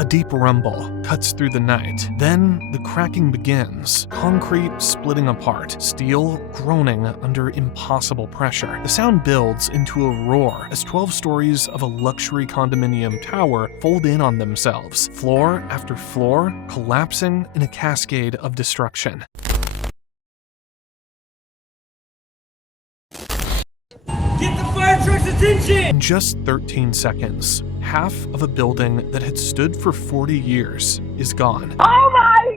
A deep rumble cuts through the night. Then the cracking begins, concrete splitting apart, steel groaning under impossible pressure. The sound builds into a roar as 12 stories of a luxury condominium tower fold in on themselves, floor after floor collapsing in a cascade of destruction. Get the fire truck's attention! In just 13 seconds, half of a building that had stood for 40 years is gone. Oh my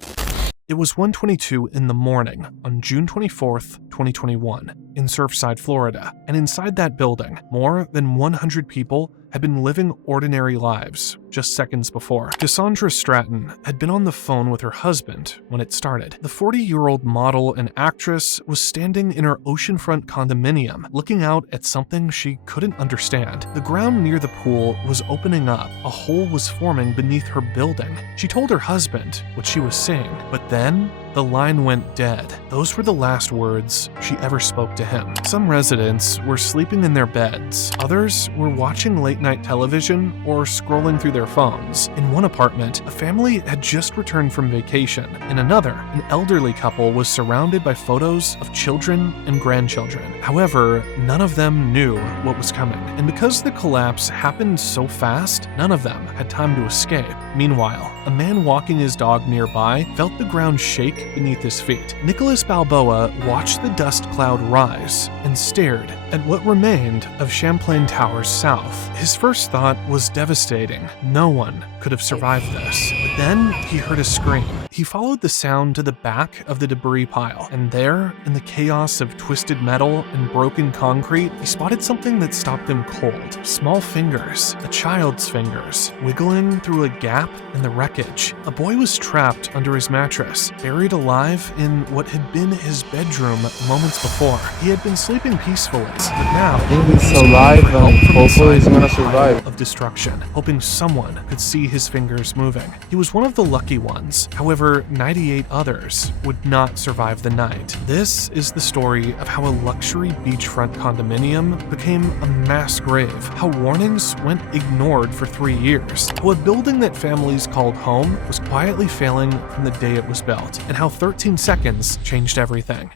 God! It was 1:22 in the morning on June 24th, 2021, in Surfside, Florida, and inside that building, more than 100 people had been living ordinary lives just seconds before. Cassandra Stratton had been on the phone with her husband when it started. The 40-year-old model and actress was standing in her oceanfront condominium, looking out at something she couldn't understand. The ground near the pool was opening up. A hole was forming beneath her building. She told her husband what she was seeing, but then the line went dead. Those were the last words she ever spoke to him. Some residents were sleeping in their beds. Others were watching late-night television or scrolling through their phones. In one apartment, a family had just returned from vacation. In another, an elderly couple was surrounded by photos of children and grandchildren. However, none of them knew what was coming. And because the collapse happened so fast, none of them had time to escape. Meanwhile, a man walking his dog nearby felt the ground shake beneath his feet. Nicholas Balboa watched the dust cloud rise and stared at what remained of Champlain Towers south. His first thought was devastating. No one could have survived this. But then he heard a scream. He followed the sound to the back of the debris pile, and there, in the chaos of twisted metal and broken concrete, he spotted something that stopped him cold. Small fingers, a child's fingers, wiggling through a gap in the wreckage. A boy was trapped under his mattress, buried alive in what had been his bedroom moments before. He had been sleeping peacefully, but now I think he's alive and hopefully he's gonna survive. Of destruction, hoping someone could see his fingers moving. He was one of the lucky ones. However, 98 others would not survive the night. This is the story of how a luxury beachfront condominium became a mass grave, how warnings went ignored for 3 years, how a building that families called home was quietly failing from the day it was built, and how 13 seconds changed everything.